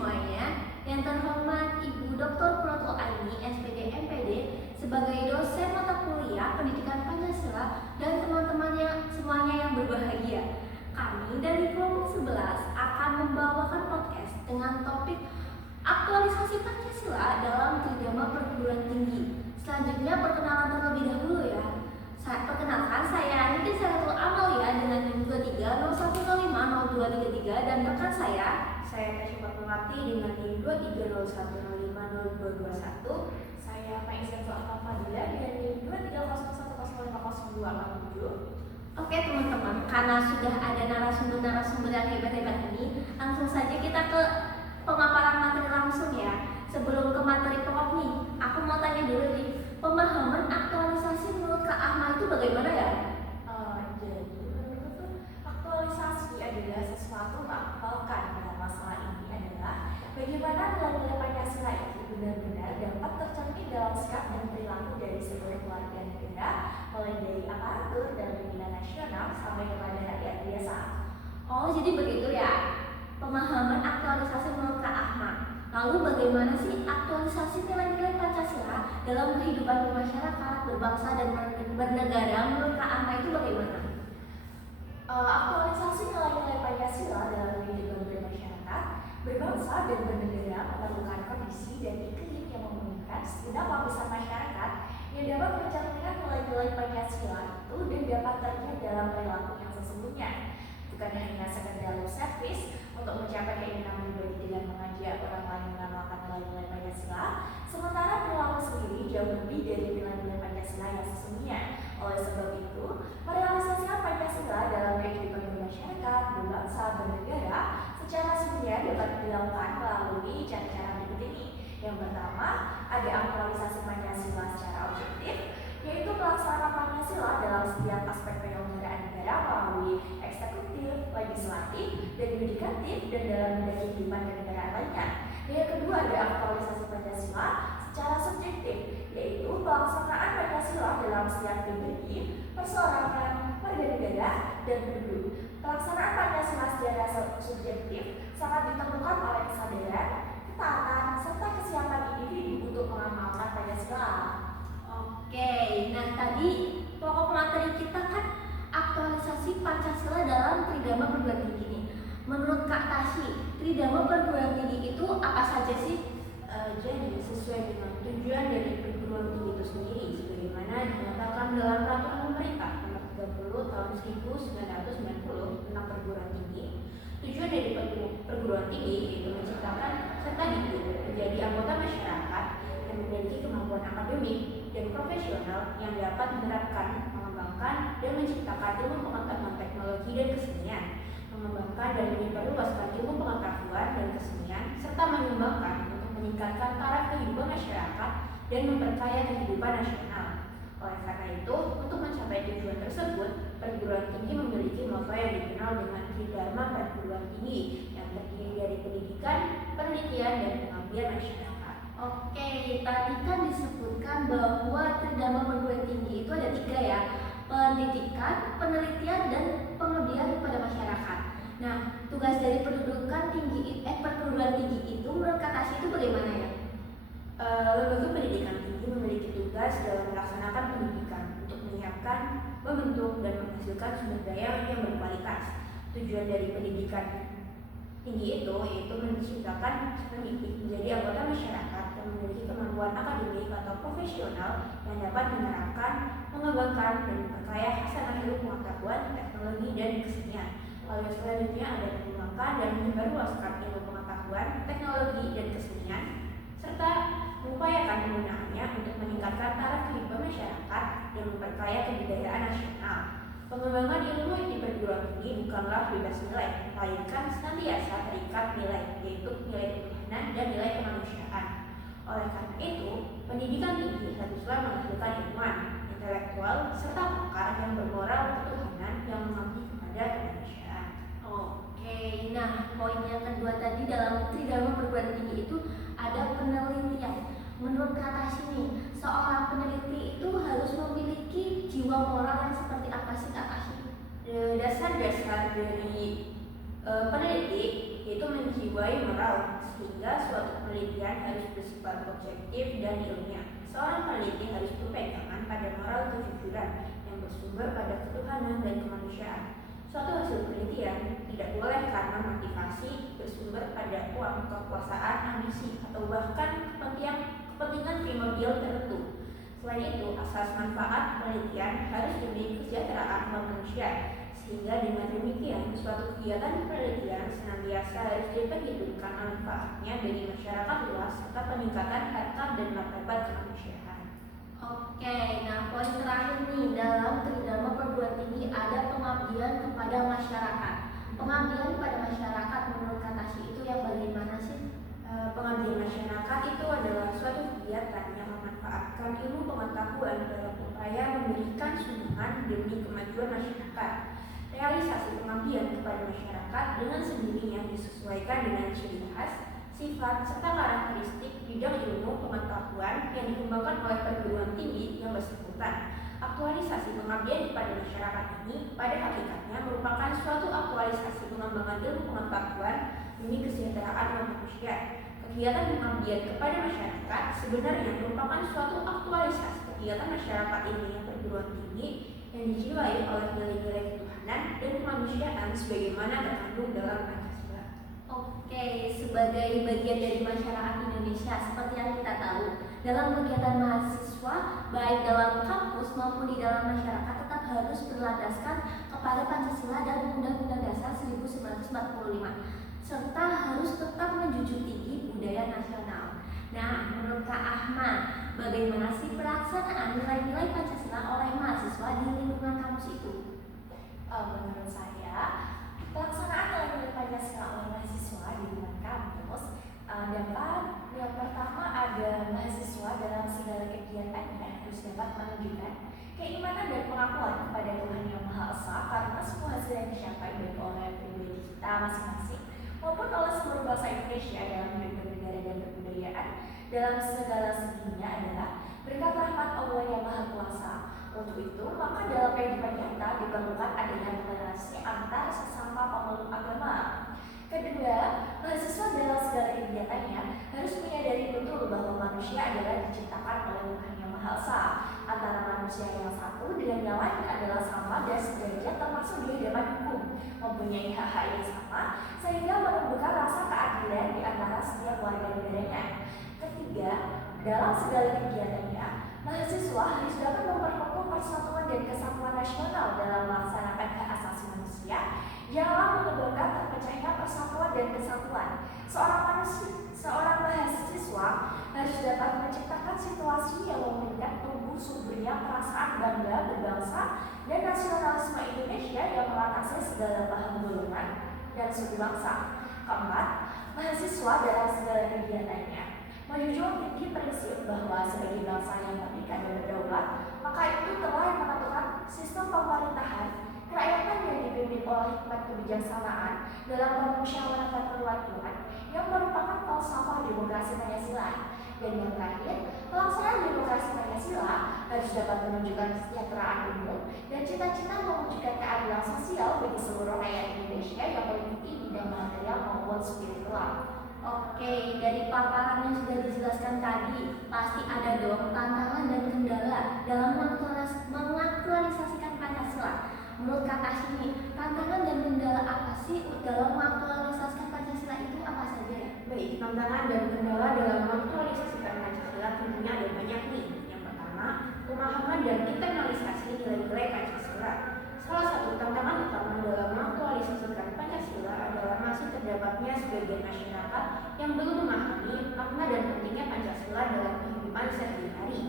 semuanya. Yang terhormat Ibu Dr. Protol Aini, SPD MPD, sebagai dosen mata kuliah Pendidikan Pancasila dan teman-temannya semuanya yang berbahagia. Kami dari kelompok 11 akan membawakan podcast dengan topik aktualisasi Pancasila dalam Tridharma Perguruan Tinggi. Selanjutnya perkenalan terlebih dahulu ya. Perkenalkan, saya Niki Seratul Amalia dengan NIM 2301050233 dan rekan saya Tasyifa Melati dengan NIM 2301050221. Saya Faizatul Fadila dengan NIM 2301105027. Oke teman-teman, karena sudah ada narasumber yang hebat-hebat ini, langsung saja kita ke pemaparan materi langsung ya. Sebelum ke materi pokok nih, aku mau tanya dulu nih, pemahaman aktualisasi menurut Kak Ahmad itu bagaimana ya? Jadi menurutku aktualisasi adalah sesuatu mengakralkan dalam masalah ini adalah bagaimana nilai-nilai Pancasila itu benar-benar dapat tercermin dalam sikap dan perilaku dari seluruh warga negara, mulai dari aparatur dan pimpinan nasional sampai kepada rakyat biasa. Oh, jadi begitu ya pemahaman aktualisasi menurut Kak Ahmad. Lalu bagaimana sih aktualisasi nilai-nilai Pancasila dalam kehidupan bermasyarakat, berbangsa dan bernegara menurut Kak Ahmad itu bagaimana? Aktualisasi nilai-nilai Pancasila dalam kehidupan bermasyarakat, berbangsa dan bernegara memerlukan kondisi dan iklim yang memungkinkan segenap lapisan masyarakat yang dapat mencerminkan nilai-nilai Pancasila itu dan dapat terlihat dalam perilaku yang sesungguhnya. Bukan hanya sekedar lip service untuk mencapai keinginan pribadi dengan mengajak orang lain mengamalkan nilai-nilai Pancasila, sementara perilaku sendiri jauh lebih dari nilai-nilai Pancasila yang sesungguhnya. Oleh sebab itu, merealisasikan Pancasila dalam kehidupan bermasyarakat, berbangsa, bernegara secara sesungguhnya dapat dilakukan melalui cara-cara berikut ini. Yang pertama, ada aktualisasi Pancasila secara objektif, yaitu pelaksanaan Pancasila dalam setiap aspek penyelenggaraan negara melalui eksekutif, legislatif, dan yudikatif dan dalam bidang kehidupan kenegaraan lainnya. Yang kedua, ada aktualisasi Pancasila secara subjektif, yaitu pelaksanaan Pancasila dalam setiap PBI, perseorangan, warga negara, dan penduduk. Pelaksanaan Pancasila secara subjektif sangat ditentukan oleh kesadaran, ketaatan, serta kesiapan individu untuk mengamalkan Pancasila. Oke, nah tadi pokok materi kita kan aktualisasi Pancasila dalam Tridharma Perguruan Tinggi ini. Menurut Kak Tasyi, Tridharma Perguruan Tinggi itu apa saja sih? Jadi sesuai dengan tujuan dari perguruan tinggi itu sendiri, sebagaimana dinyatakan dalam Peraturan Pemerintah Nomor 30 Tahun 1990 tentang perguruan tinggi. Tujuan dari perguruan tinggi yaitu menciptakan serta didik menjadi anggota masyarakat yang memiliki kemampuan akademik dan profesional yang dapat menerapkan, mengembangkan, dan menciptakan ilmu pengetahuan teknologi dan kesenian, mengembangkan dan memperluaskan ilmu pengetahuan dan kesenian, serta menyumbangkan untuk meningkatkan taraf kehidupan masyarakat dan memperkaya kehidupan nasional. Oleh karena itu, untuk mencapai tujuan tersebut, perguruan tinggi memiliki motto yang dikenal dengan Tridharma Perguruan Tinggi yang terdiri dari pendidikan, penelitian, dan pengabdian masyarakat. Oke, tadi kan disebutkan bahwa Tridharma Perguruan Tinggi itu ada 3 ya, pendidikan, penelitian, dan pengabdian kepada masyarakat. Nah, tugas dari perguruan tinggi itu menurut Kak Tasyi itu bagaimana ya? Lembaga pendidikan tinggi memiliki tugas dalam melaksanakan pendidikan untuk menyiapkan, membentuk, dan menghasilkan sumber daya yang berkualitas. Tujuan dari pendidikan tinggi itu yaitu menciptakan pendidik menjadi anggota masyarakat yang memiliki kemampuan akademik atau profesional yang dapat menerapkan, mengembangkan, dan memperkaya hasanah ilmu pengetahuan, teknologi, dan kesenian. Lalu selanjutnya ada mengembangkan dan menyebarluaskan ilmu pengetahuan, teknologi, dan kesenian, serta mengupayakan penggunaannya untuk meningkatkan taraf kehidupan masyarakat dan memperkaya kebudayaan nasional. Pengembangan ilmu di perguruan tinggi bukanlah bebas nilai, melainkan senantiasa terikat nilai, yaitu nilai ketuhanan dan nilai kemanusiaan. Oleh karena itu, pendidikan tinggi haruslah menghasilkan ilmuwan, intelektual, serta pakar yang bermoral ketuhanan yang mengabdi kepada kemanusiaan. Oke, nah poin yang kedua tadi dalam Tridharma Perguruan Tinggi itu ada penelitian. Menurut Kak Tasyi nih, seorang peneliti itu harus memiliki jiwa moral yang seperti apa sih Kak Tasyi? Dasar-dasar dari peneliti yaitu menjiwai moral, sehingga suatu penelitian harus bersifat objektif dan ilmiah. Seorang peneliti harus berpegangan pada moral kejujuran yang bersumber pada ketuhanan dan kemanusiaan. Suatu hasil penelitian tidak boleh karena motivasi bersumber pada uang, kekuasaan, ambisi, atau bahkan kepentingan primordial tertentu. Selain itu, asas manfaat penelitian harus demi kesejahteraan manusia, sehingga dengan demikian suatu kegiatan penelitian senantiasa harus diperhitungkan manfaatnya bagi masyarakat luas serta peningkatan harkat dan martabat kemanusiaan. Oke, nah poin terakhir nih dalam Tridharma perguruan tinggi ada pengabdian kepada masyarakat. Pengabdian kepada masyarakat menurut kata itu yang bagaimana sih? Pengabdian masyarakat itu adalah suatu kegiatan yang memanfaatkan ilmu pengetahuan dalam upaya memberikan sumbangan demi kemajuan masyarakat. Realisasi pengabdian kepada masyarakat dengan sendirinya disesuaikan dengan ciri khas, sifat, serta karakteristik bidang ilmu pengetahuan yang dikembangkan oleh perguruan tinggi yang bersangkutan. Aktualisasi pengabdian kepada masyarakat ini pada hakikatnya merupakan suatu aktualisasi pengembangan ilmu pengetahuan demi kesejahteraan manusia. Kegiatan pengabdian kepada masyarakat sebenarnya merupakan suatu aktualisasi kegiatan masyarakat ini yang perguruan tinggi yang dijiwai oleh nilai-nilai ketuhanan dan kemanusiaan sebagaimana terkandung dalam Pancasila. Oke, sebagai bagian dari masyarakat Indonesia, seperti yang kita tahu, dalam kegiatan mahasiswa, baik dalam kampus maupun di dalam masyarakat tetap harus berlandaskan kepada Pancasila dan Undang-Undang Dasar 1945, serta harus tetap menjunjung tinggi budaya nasional. Nah, menurut Kak Ahmad, bagaimana sih pelaksanaan nilai-nilai Pancasila oleh mahasiswa di lingkungan kampus itu? Menurut saya, pelaksanaan nilai-nilai Pancasila oleh mahasiswa di lingkungan kampus dapat yang pertama ada mahasiswa dalam segala kegiatannya harus dapat menunjukkan keimanan dan pengakuan kepada Tuhan Yang Maha Esa karena semua hasil yang dicapai baik oleh pribadi kita masing-masing maupun oleh seluruh bangsa Indonesia dalam hidup bernegara dan berbudayaan dalam segala seginya adalah berkat rahmat Allah yang Maha Kuasa. Untuk itu, maka dalam kehidupan nyata diperlukan adanya toleransi antar sesama pemeluk agama. Kedua, mahasiswa dalam segala kegiatannya harus menyadari betul bahwa manusia adalah diciptakan oleh Tuhan Yang Maha Esa. Antara manusia yang satu dengan yang lain adalah sama dan sederajat termasuk di hadapan hukum, mempunyai hak-hak yang sama, sehingga menumbuhkan rasa keadilan di antara setiap warga negaranya. Ketiga, dalam segala kegiatannya, mahasiswa harus dapat memperkokoh persatuan dan kesatuan nasional dalam melaksanakan hak asasi manusia. Janganlah menyebabkan terpecahnya persatuan dan kesatuan. Seorang mahasiswa harus dapat menciptakan situasi yang memungkinkan tumbuh suburnya perasaan bangga berbangsa dan nasionalisme Indonesia yang mengatasi segala paham golongan dan suku bangsa. Keempat, mahasiswa dalam segala kegiatannya menjunjung tinggi prinsip bahwa sebagai bangsa yang merdeka dan berdaulat, maka itu telah menentukan sistem pemerintahan kerakyatan yang dipimpin oleh hikmat kebijaksanaan dalam permusyawaratan perwakilan yang merupakan falsafah demokrasi Pancasila. Dan yang terakhir, pelaksanaan demokrasi Pancasila harus dapat menunjukkan kesejahteraan umum dan cita-cita mewujudkan keadilan sosial bagi seluruh rakyat Indonesia yang meliputi bidang material maupun spiritual. Oke, dari paparan yang sudah dijelaskan tadi, pasti ada dong tantangan dan kendala dalam mengaktualisasikan Pancasila. Menurut Kak Ashmi, tantangan dan kendala apa sih dalam mengaktualisasikan Pancasila itu apa saja ya? Baik, tantangan dan kendala dalam mengaktualisasikan Pancasila tentunya ada banyak nih. Yang pertama, pemahaman dan internalisasi nilai-nilai Pancasila. Salah satu tantangan utama dalam mengaktualisasikan Pancasila adalah masih terdapatnya sebagian masyarakat yang belum memahami makna dan pentingnya Pancasila dalam kehidupan sehari-hari.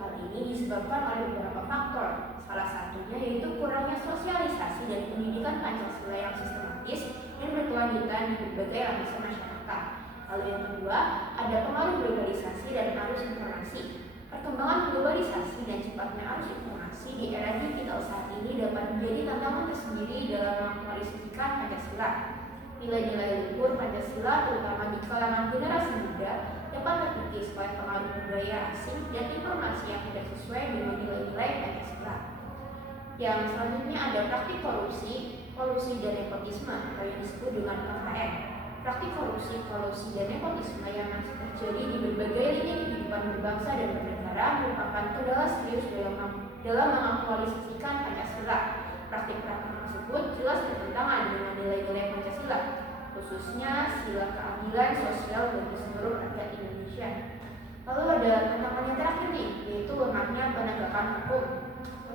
Hal ini disebabkan oleh beberapa faktor. Salah satunya yaitu kurangnya sosialisasi dan pendidikan Pancasila yang sistematis dan berkelanjutan di berbagai lapisan masyarakat. Lalu yang kedua, ada pengaruh globalisasi dan arus informasi. Perkembangan globalisasi dan cepatnya arus informasi di era digital saat ini dapat menjadi tantangan tersendiri dalam mengaktualisasikan Pancasila. Nilai-nilai luhur Pancasila, terutama di kalangan generasi muda, dapat terkikis oleh pengaruh budaya asing dan informasi yang tidak sesuai dengan nilai-nilai Pancasila. Yang selanjutnya ada praktik kolusi dan nepotisme atau yang disebut dengan KKN. Praktik korupsi, kolusi, dan nepotisme yang masih terjadi di berbagai lini kehidupan berbangsa dan bernegara merupakan kendala serius dalam mengaktualisasikan Pancasila. Praktik-praktik tersebut jelas bertentangan dengan nilai-nilai Pancasila, khususnya sila keadilan sosial bagi seluruh rakyat Indonesia. Lalu ada tantangan yang terakhir nih, yaitu lemahnya penegakan hukum.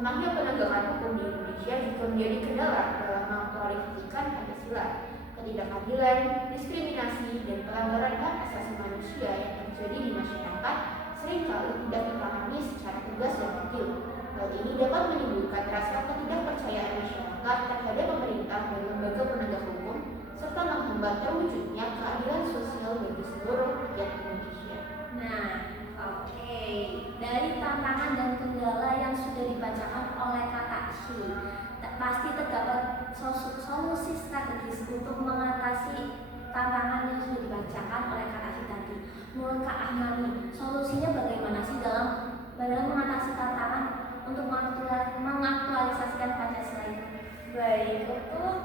Lemahnya penegakan hukum di Indonesia juga menjadi kendala dalam mengaktualisasikan Pancasila. Ketidakadilan, diskriminasi, dan pelanggaran hak asasi manusia yang terjadi di masyarakat seringkali tidak ditangani secara tegas dan adil. Hal ini dapat menimbulkan rasa ketidakpercayaan masyarakat terhadap pemerintah dan lembaga penegak hukum, serta menghambat terwujudnya keadilan sosial bagi seluruh rakyat Indonesia. Nah, oke. Dari tantangan dan kendala yang sudah dibacakan oleh Kak Tashi, pasti terdapat solusi strategis untuk mengatasi tantangan yang sudah dibacakan oleh Kak Tashi tadi. Menurut Kak Ahmani, solusinya bagaimana sih dalam mengatasi tantangan untuk mengaktualisasikan Pancasila itu? Baik, untuk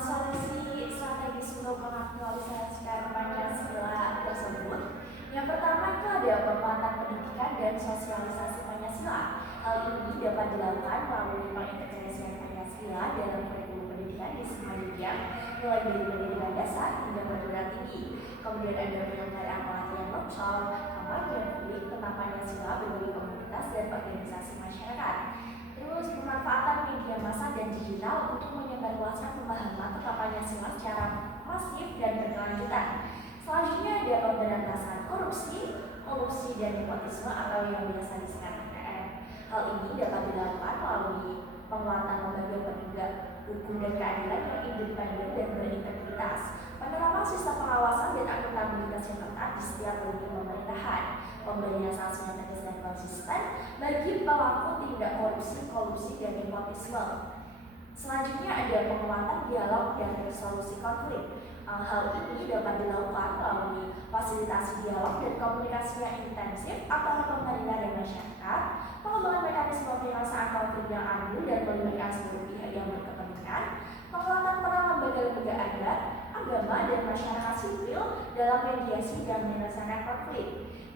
solusi strategis untuk mengaktualisasikan Pancasila tersebut, yang pertama itu ada penguatan pendidikan dan sosialisasi Pancasila. Hal ini dapat dilakukan melalui pengintegrasian Pancasila dalam kurikulum pendidikan di semua jenjang, mulai dari pendidikan dasar hingga perguruan tinggi. Kemudian ada penyelenggaraan pelatihan workshop, kampanye publik tentang Pancasila berbagai komunitas dan organisasi masyarakat. Terus pemanfaatan media massa dan digital untuk menyebarluaskan pemahaman tentang Pancasila secara masif dan berkelanjutan. Selanjutnya ada pemberantasan korupsi, kolusi dan nepotisme atau yang biasa disingkat PPN. Hal ini dapat dilakukan melalui penguatan lembaga penegak hukum dan keadilan yang independen dan berintegritas, penerapan sistem pengawasan dan akuntabilitas yang ketat di setiap lini pemerintahan, pemberian sanksi yang tegas dan konsisten bagi pelaku tindak korupsi, kolusi dan nepotisme. Selanjutnya ada penguatan dialog dan resolusi konflik. Hal ini dapat dilakukan melalui fasilitasi dialog dan komunikasi yang intensif antara pemerintah dan masyarakat, pengembangan mekanisme penyelesaian konflik yang adil dan melibatkan seluruh pihak yang berkepentingan, penguatan peran lembaga-lembaga adat, agama, dan masyarakat sipil dalam mediasi dan menyelesaikan konflik.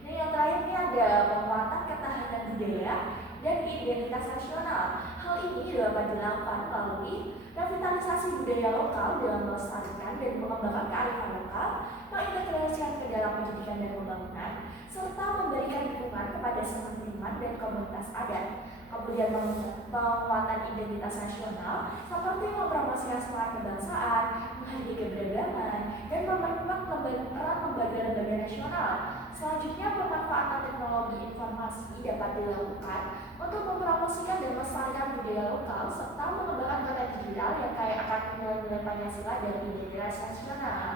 Dan yang terakhir ini ada penguatan ketahanan budaya dan identitas nasional. Hal ini dapat dilakukan melalui revitalisasi budaya lokal dalam melestarikan dan mengembangkan kearifan lokal, mengintegrasikan ke dalam pendidikan dan pembangunan, serta memberikan dukungan kepada seniman dan komunitas adat. Kemudian penguatan identitas nasional seperti mempromosikan semangat kebangsaan, menghargai keberagaman, dan memperkuat peran lembaga-lembaga nasional. Selanjutnya, pemanfaatan teknologi informasi dapat dilakukan untuk mempromosikan dan melestarikan budaya lokal serta mengembangkan konten digital yang kaya akan nilai-nilai Pancasila dan identitas nasional.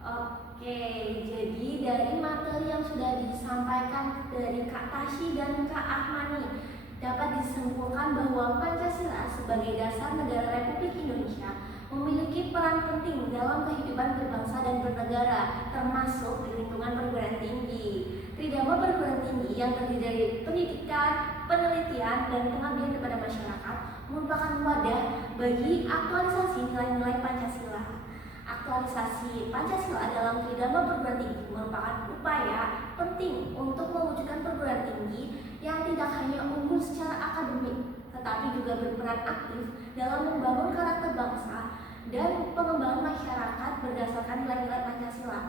Oke, jadi dari materi yang sudah disampaikan dari Kak Tashi dan Kak Ahmani, dapat disimpulkan bahwa Pancasila sebagai dasar negara Republik Indonesia memiliki peran penting dalam kehidupan berbangsa dan bernegara, termasuk di lingkungan perguruan tinggi. Tridharma perguruan tinggi yang terdiri dari pendidikan, penelitian, dan pengabdian kepada masyarakat merupakan wadah bagi aktualisasi nilai-nilai Pancasila. Aktualisasi Pancasila dalam Tridharma perguruan tinggi merupakan upaya penting untuk mewujudkan perguruan tinggi yang tidak hanya unggul secara akademik, tetapi juga berperan aktif dalam membangun karakter bangsa dan pengembangan masyarakat berdasarkan nilai-nilai Pancasila.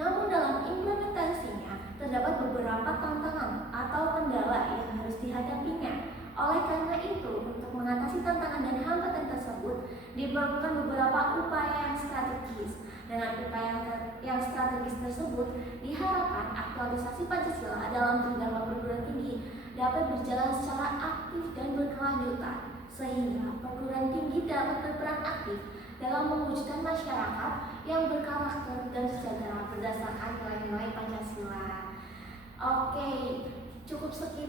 Namun dalam implementasinya terdapat beberapa tantangan atau kendala yang harus dihadapinya. Oleh karena itu, untuk mengatasi tantangan dan hambatan tersebut, diperlukan beberapa upaya yang strategis. Dengan upaya yang strategis tersebut, diharapkan aktualisasi Pancasila dalam Tridharma perguruan tinggi dapat berjalan secara aktif dan berkelanjutan, sehingga perguruan tinggi dapat berperan aktif dalam mewujudkan masyarakat yang berkarakter dan sejahtera berdasarkan nilai-nilai Pancasila. Oke, cukup sekian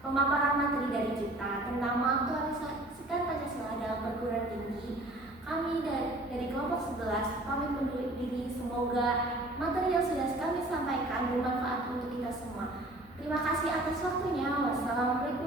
pemaparan materi dari kita tentang mengaktualisasikan Pancasila dalam perguruan tinggi. Kami dari kelompok 11 pamit undur diri. Semoga materi yang sudah kami sampaikan bermanfaat untuk kita semua. Terima kasih atas waktunya. Wassalamualaikum